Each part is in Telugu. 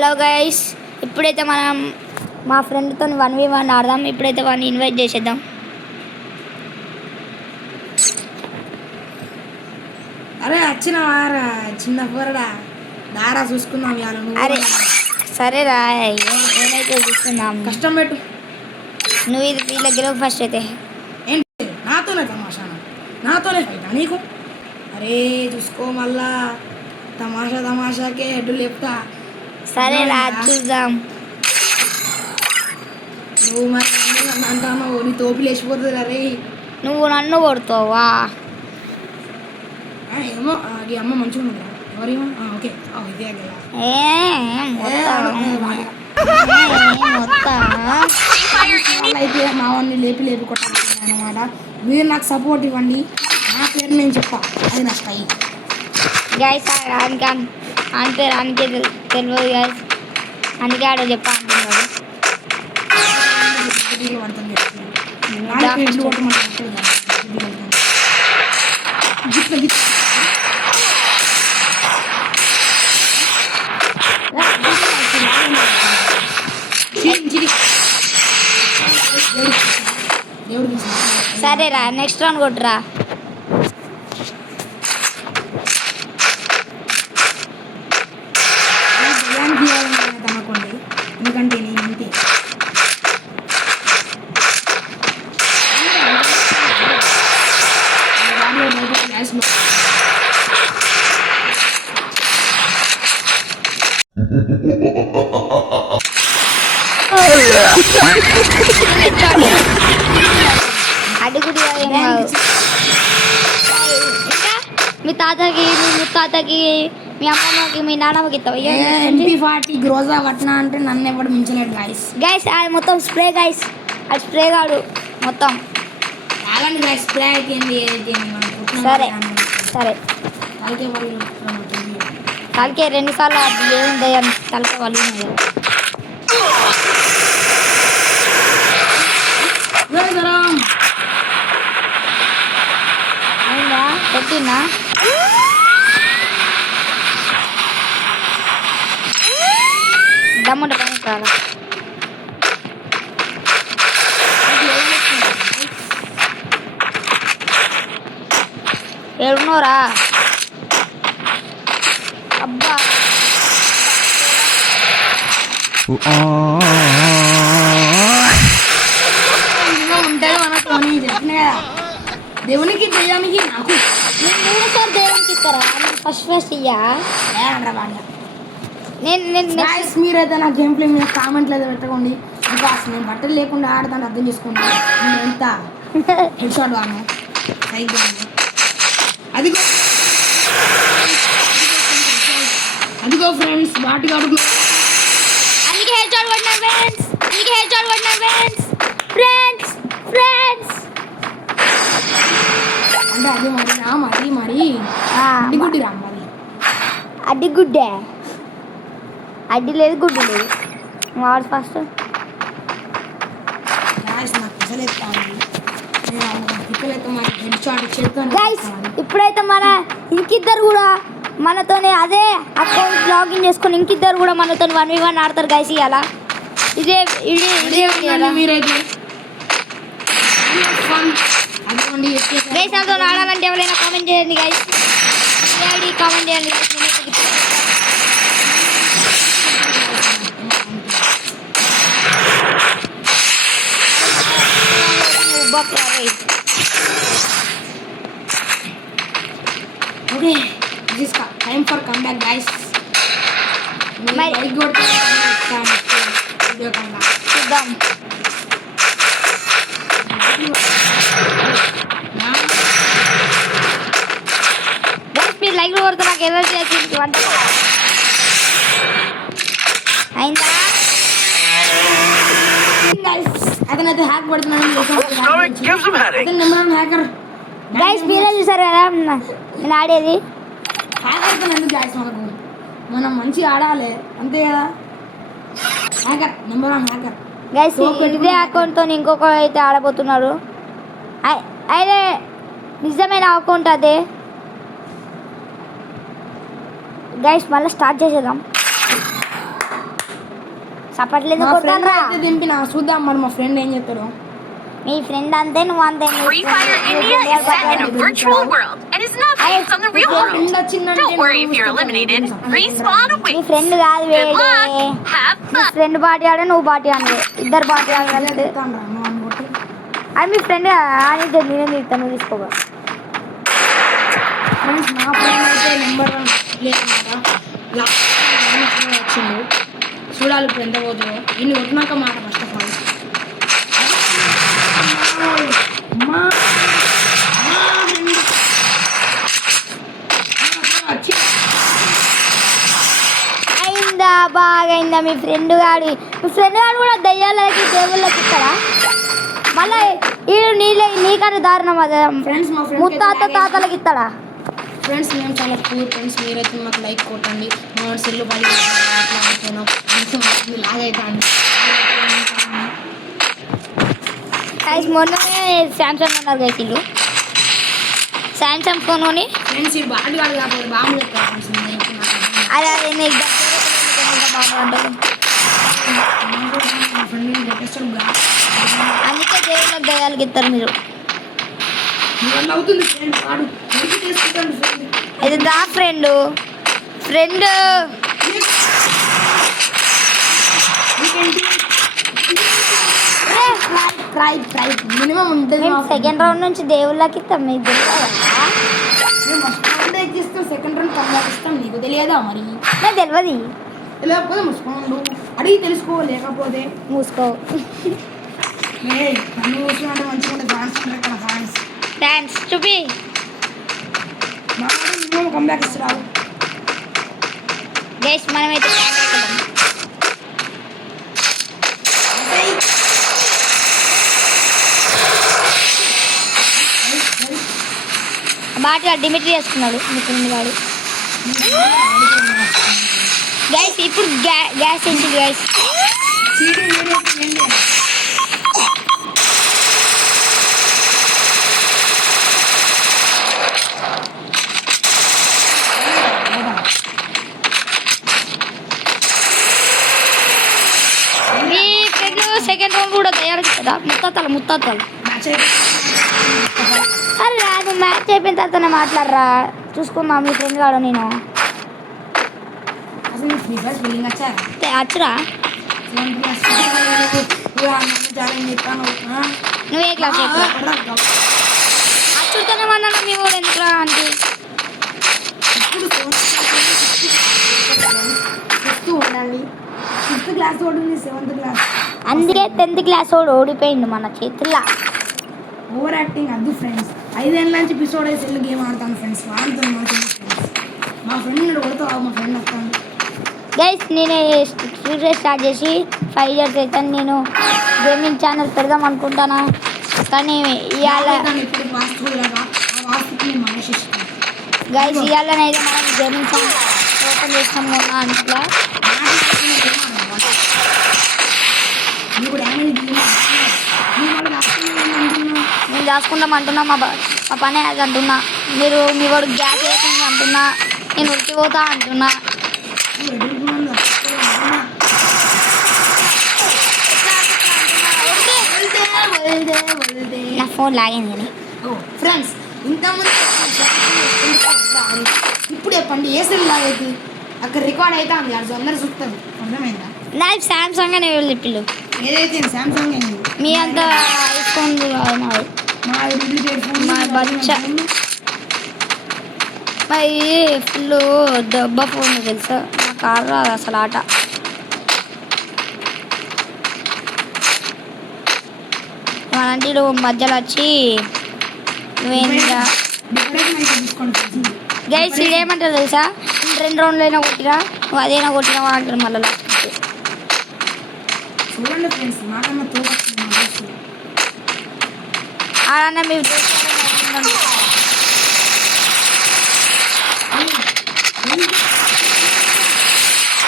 హలో గైస్, ఇప్పుడైతే మనం మా ఫ్రెండ్తో 1v1 ఆడదాం. ఇప్పుడైతే వాడిని ఇన్వైట్ చేసేద్దాం. అరే వచ్చిన వారా చిన్న పోరడా దారా చూసుకుందాం ఇవాళ. అరే సరేరా, ఏమైతే చూసుకుందాం. కష్టం పెట్టు. నువ్వు ఇది వీళ్ళ గెలవు ఫస్ట్. అయితే ఏంటి నాతోనే తమాషానా? నాతోనే ఫైటా నీకు? అరే చూసుకో మళ్ళా తమాషాకే హెడ్ లేపుతా. సరేరా చూద్దాం. నువ్వు మరి అంటాను నీ తోపులు వేసిపోతుంది. అరే నువ్వు నన్ను కొడుతావా? ఏమో అది అమ్మ మంచిగా ఉంది. ఎవరేమో ఓకే ఇదే అయితే మా వాడిని లేపి కొట్టాలనుకున్నాను అనమాట. మీరు నాకు సపోర్ట్ ఇవ్వండి. నా పేరు నేను చెప్పా, అది నా స్టైల్. గైస్ అని పేరు అనికే తెలియదు గైస్, అందుకే ఆడ చెప్పా అంటున్నాడు. సరేరా నెక్స్ట్ రౌండ్ కొట్టురా. తనకండి ఎందుకంటే నేను అంతే. అడుగుడు ఇంకా మీ తాతకి, మీ ముత్తాతకి, మీ అమ్మమ్మకి, మీ నాన్నమ్మకి ఇస్తావా? MP40 గ్రోజా పట్టినా అంటే నన్ను ఎవడు మించలేడు గైస్. గైస్ అది మొత్తం స్ప్రే గైస్, అది స్ప్రే కాదు మొత్తం. అలాంటి గైస్ స్ప్రే అయితే సరే సరే తలకే 2 సార్లు అది ఏముంది అని తలకే వాళ్ళు అయిందా పెట్టినా? దమ్ముంట పని కాదు. ఏడున్నోరా అబ్బా. ఉంటాడు మనతోని చెప్పిన కదా, దేవునికి దెయ్యానికి నాకు. నేను 3 సార్లు దేవునికి ఇస్తారా? ఫస్ట్ ఇయ్యా గైస్. మీరైతే నా గేమ్ ప్లే మీద కామెంట్లు అయితే పెట్టకండి. బికాస్ నేను బట్టలు లేకుండా ఆడతాను, అర్థం చేసుకోండి. నేను ఎంత హెడ్ షాట్ వాను సైడ్ అదిగో ఫ్రెండ్స్ బాటిగా అందుకే హెడ్ షాట్ కొట్టినా ఫ్రెండ్స్, అందుకే హెడ్ షాట్ కొట్టినా ఫ్రెండ్స్. అంటే అది మరి అడ్డిగుడ్డి రా మరి. అడ్డిగుడ్డే అడ్డి లేదు, గుడ్డు లేదు. వాడు ఫస్ట్ గైస్. ఇప్పుడైతే మన ఇంకిద్దరు కూడా మనతోనే అదే అకౌంట్ లాగిన్ చేసుకొని ఇంకిద్దరు కూడా మనతో 1v1 ఆడతారు గైస్. ఇవాళ ఇదే మీరైతే గైస్ నాతో ఆడాలంటే ఎవరైనా కామెంట్ చేయండి గైస్. కామెంట్ చేయండి guys. Okay this time for come back guys. చూద్దాం. మీరు లైక్ కొడితే నాకు ఎనర్జీ వచ్చింది. వంట అయిందా? అతనైతే హ్యాక్ పడుతున్నాను. హ్యాకర్ గైస్ మీరే చూసారు కదా నేను ఆడేది. హ్యాకర్ ఎందుకు గైస్? మనం మంచిగా ఆడాలి అంతే కదా. Hacker number 1 hacker guys. ఇదే అకౌంట్తో ఇంకొక అయితే ఆడబోతున్నారు. అయితే నిజమైన అకౌంట్ అదే గైస్. మళ్ళీ స్టార్ట్ చేసేద్దాం. చప్పట్లేదు మా ఫ్రెండ్ కొట్టాలరా. అయితే దింపిన చూద్దాం మరి మా ఫ్రెండ్ ఏం చెప్తాడు. మీ ఫ్రెండ్ అంతే నువ్వు అంతే. Free Fire India is set in a virtual world and is not based on the real world. Don't worry if you're eliminated. Respawn నీ awaits. ఫ్రెండ్ కాదు Good వేడే. luck. Have నీ fun. ఫ్రెండ్ పార్టీ ఆడే నువ్వు పార్టీ ఆడే ఇద్దరు పార్టీ ఆడాలంటే చెప్తాను రా నువ్వు అనుకుంటే. అది మీ ఫ్రెండ్ అని నేనే తీస్తాను నువ్వు తీసుకోగా. ఫ్రెండ్స్ మా ఫ్రెండ్ అయితే నెంబర్ 1 లేదన్నమాట. లాస్ట్ వచ్చిండు. చూడాలి ఇప్పుడు ఎంత పోతుందో. ఇన్ని కొట్టినాక మాట ఫస్ట్ ఆఫ్ ఆల్. మా వచ్చి అయిందా బాగా అయిందా. మీ ఫ్రెండ్ గాడి కూడా దయ్యాలకి దేవుళ్ళకి ఇస్తాడా మళ్ళీ వీడు నీకన్నా దారుణం అదే ఫ్రెండ్స్ మా ముత్తాత తాతలకి ఇస్తాడా. ఫ్రెండ్స్ మేము చాలా పూర్ ఫ్రెండ్స్. మీరైతే మాకు లైక్ కొట్టండి. మా సెల్లు పడి మాట్లాడుతున్నాం లాగైతాండి. గైస్ మొన్ననే శాంసంగ్ ఉన్నారు గైస్ వీళ్ళు. శాంసంగ్ ఫోన్ కొని ఫ్రెండ్స్ ఈ బాగా కాదు కాబట్టి బాగా చెప్తారు ఫ్రెండ్స్. అదే అదే నీకు బాగుంటుంది. మా ఫ్రెండ్ కొట్టేస్తాడు బాగా. అందుకే దేవుళ్ళకి దయ్యాలకి ఇస్తారు మీరు. ఇవన్నీ అవుతుంది ఫ్రెండ్. వాడు ఎంత చేసుకుంటాడు ఫ్రెండ్. ఇది దా ఫ్రెండ్ మినిమం ఉంటుంది. మేము సెకండ్ రౌండ్ నుంచి దేవుళ్ళకి ఇస్తాం మీకు తెలియదా. మేము ఫస్ట్ రౌండ్ ఎక్కిస్తాం, సెకండ్ రౌండ్ కమ్బ్యాక్ ఇస్తాం. నీకు తెలియదా మరి? నాకు తెలియదు. లేకపోతే ముసుకోండు అడిగి తెలుసుకో. లేకపోతే మూసుకో. నన్ను కూర్చుంటే మంచిగా ఉంటుంది. డాన్స్ ఇక్కడ ఫ్యాన్స్ డాన్స్ చూపి. మా మినిమం కమ్బ్యాక్ ఇస్తారు. గైస్ మనమైతే బాగా డిమిట్రీ చేసుకున్నాడు మీ ఫ్రెండ్ గాడు. గైస్ ఇప్పుడు గ్యాస్ ఏంటి గైస్. మీ ఫ్రెండ్ సెకండ్ రౌండ్ కూడా తయారు కదా. ముత్తాతలు అరే రాదు. మ్యాచ్ అయిపోయిన తర్వాతనే మాట్లాడరా. చూసుకున్నా మీ ఫ్రెండ్ కాడు నేను అసలు ఫ్రీ ఫైర్ ఫీలింగ్ వచ్చారా? వచ్చురా. నువ్వు ఏ క్లాస్ అచ్చుతూనే అన్నా మీ వాడు ఎందుకురా అంటే ఉండండి. 5th class ఓడింది, 7th class. అందుకే 10th క్లాస్ వాడు ఓడిపోయిండు మన చేతుల్లో. ఓవర్ యాక్టింగ్ అద్దు ఫ్రెండ్స్. 5 ఏళ్ళ నుంచి ఎపిసోడ్ వేసి వెళ్ళి గేమ్ ఆడతాను ఫ్రెండ్స్. వాడుతాను ఫ్రెండ్స్. మా ఫ్రెండ్ కొడతావు. మా ఫ్రెండ్ వస్తాను. గైస్ నేను ఫ్యూచర్ స్టార్ట్ చేసి 5 years అయితే నేను గేమింగ్ ఛానల్ పెడదాం అనుకుంటాను. కానీ ఇవాళ ఇప్పుడు వాస్తు ఆ వాస్తుకి నేను మనసిస్తాను. గైస్ ఇవాళనైతే మనం గేమింగ్ ఛానల్ ఓపెన్ చేస్తాం మొన్న అంట్లో. నీకు డ్యామేజ్ నేను దాచుకుంటాం అంటున్నా. మా పనే అది అంటున్నా. మీరు మీ వాడు గ్యాస్ వేసింది అంటున్నా. నేను ఉడికిపోతా అంటున్నా. నా ఫోన్ లాగింది కానీ ఫ్రెండ్స్ ఇంతమంది ఇప్పుడు చెప్పండి ఏ సెల్ లాగైతే అక్కడ రికార్డ్ అయితే ఉంది. అది అందరు చూస్తారు. అర్థమైందా? నాది శాంసంగ్ అని ఎవరు చెప్పిళ్ళు. ఏదైతే సామ్సంగ్ అయింది. మీ అంత ఐఫోన్ కాదు మాది. మా బచ్చ మరి ఫుల్ దెబ్బ ఫోన్ తెలుసా. నా కారు రాదు అసలు ఆట. మనంటే మధ్యలో వచ్చి నువ్వేంటిరా గైస్ ఇదేమంటారు తెలుసా. 2 రౌండ్లు అయినా కొట్టినా నువ్వు అదైనా కొట్టినావా అంటారు మళ్ళీ. చూడండి ఫ్రెండ్స్ మాకన్నా తోపొస్తుంది. ఆడన్నా మీరు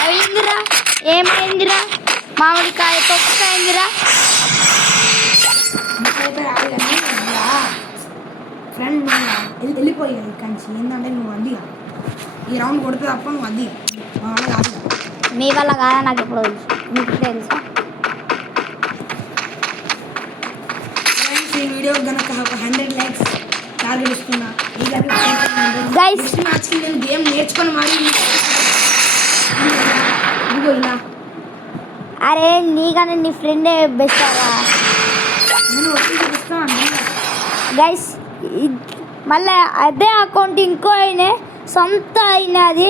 అయిందిరా. ఏమైందిరా? మామిడికాయ తొక్కు అయిందిరా. ఫ్రెండ్ వెళ్ళిపోయాయి కంచి ఏంటంటే నువ్వు అద్దిగా ఈ రౌండ్ కొడితే తప్ప నువ్వు అద్దిగా మా వాళ్ళు కాదు. మీ వల్ల కాదా నాకు ఇప్పుడు తెలుసు మీకు తెలుసా ఫ్రెండ్స్ ఈ వీడియో కనుక ఒక 100 లైక్స్ టార్గెట్ ఇస్తున్నా గైస్ నేను గేమ్ నేర్చుకొని మరి ఇదిగో ఇలా అరే నీకన్నా నీ ఫ్రెండే బెస్ట్ అరా నేను వచ్చి చూపిస్తాను గైస్ మళ్ళీ అదే అకౌంట్ ఇంకో ఆయన సొంత అయిన అది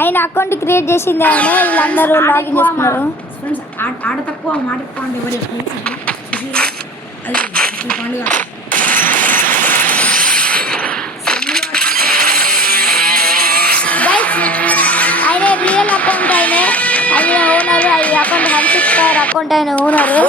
ఆయన అకౌంట్ క్రియేట్ చేసింది ఆయన వీళ్ళందరూ లాగిన్ చేసుకున్నారు ఫ్రెండ్స్ ఆడ తక్కువ మాట ఎక్కువ అంటే ఎవరు చెప్పండి అది ఈ పండుగ గైస్ ఆయన రియల్ అకౌంట్ ఆయన ఓనర్ ఈ అకౌంట్ 165 అకౌంట్ ఆయన ఓనరు